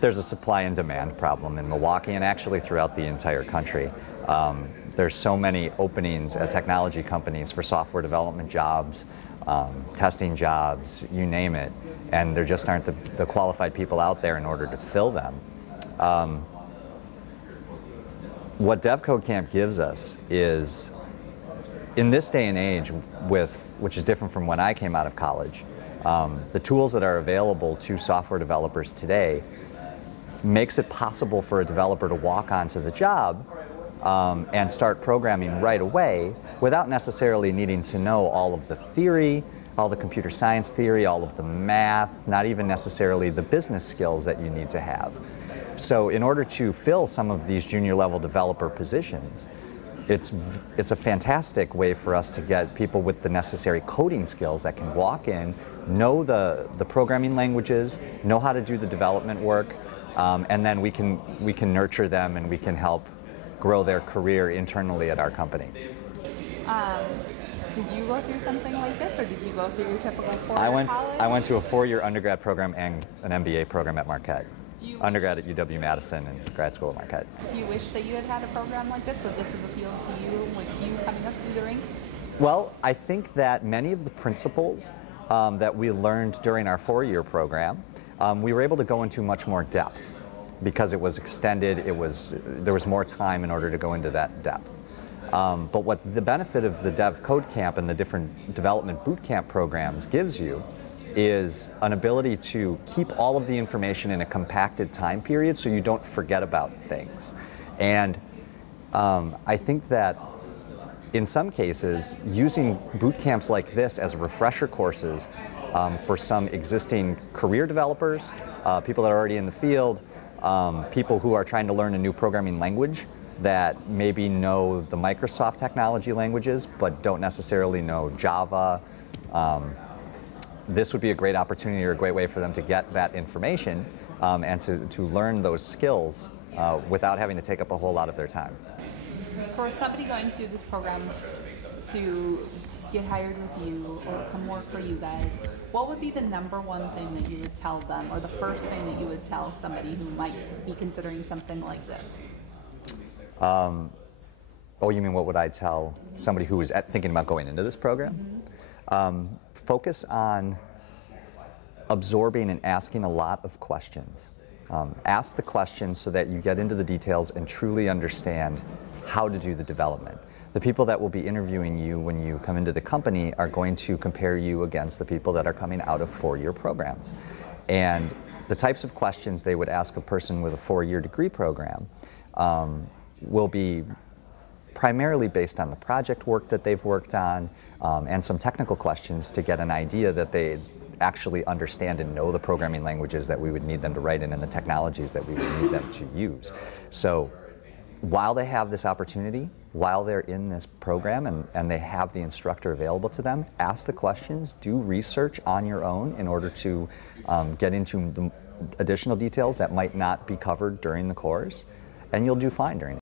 There's a supply and demand problem in Milwaukee and actually throughout the entire country. There's so many openings at technology companies for software development jobs, testing jobs, you name it, and there just aren't the qualified people out there in order to fill them. What DevCodeCamp gives us is, in this day and age, which is different from when I came out of college, the tools that are available to software developers today makes it possible for a developer to walk onto the job and start programming right away without necessarily needing to know all of the theory, all the computer science theory, all of the math, not even necessarily the business skills that you need to have. So in order to fill some of these junior level developer positions, it's a fantastic way for us to get people with the necessary coding skills that can walk in, know the programming languages, know how to do the development work, and then we can nurture them and we can help grow their career internally at our company. Did you go through something like this, or did you go through your typical four-year college? I went to a 4-year undergrad program and an MBA program at Marquette. Undergrad at UW-Madison and grad school at Marquette. Do you wish that you had had a program like this? Would this have appealed to you with you coming up through the ranks? Well, I think that many of the principles that we learned during our 4-year program, we were able to go into much more depth because it was extended. There was more time in order to go into that depth. But what the benefit of the DevCodeCamp and the different development bootcamp programs gives you is an ability to keep all of the information in a compacted time period so you don't forget about things. And I think that in some cases, using boot camps like this as refresher courses for some existing career developers, people that are already in the field, people who are trying to learn a new programming language that maybe know the Microsoft technology languages but don't necessarily know Java. This would be a great opportunity or a great way for them to get that information and to learn those skills without having to take up a whole lot of their time. For somebody going through this program to get hired with you or come work for you guys, what would be the #1 thing that you would tell them, or the first thing that you would tell somebody who might be considering something like this? Oh, you mean what would I tell somebody who is thinking about going into this program? Mm-hmm. Focus on absorbing and asking a lot of questions. Ask the questions so that you get into the details and truly understand how to do the development. The people that will be interviewing you when you come into the company are going to compare you against the people that are coming out of 4-year programs. And the types of questions they would ask a person with a 4-year degree program will be primarily based on the project work that they've worked on and some technical questions to get an idea that they actually understand and know the programming languages that we would need them to write in and the technologies that we would need them to use. So while they have this opportunity, while they're in this program and they have the instructor available to them, ask the questions, do research on your own in order to get into the additional details that might not be covered during the course, and you'll do fine during it.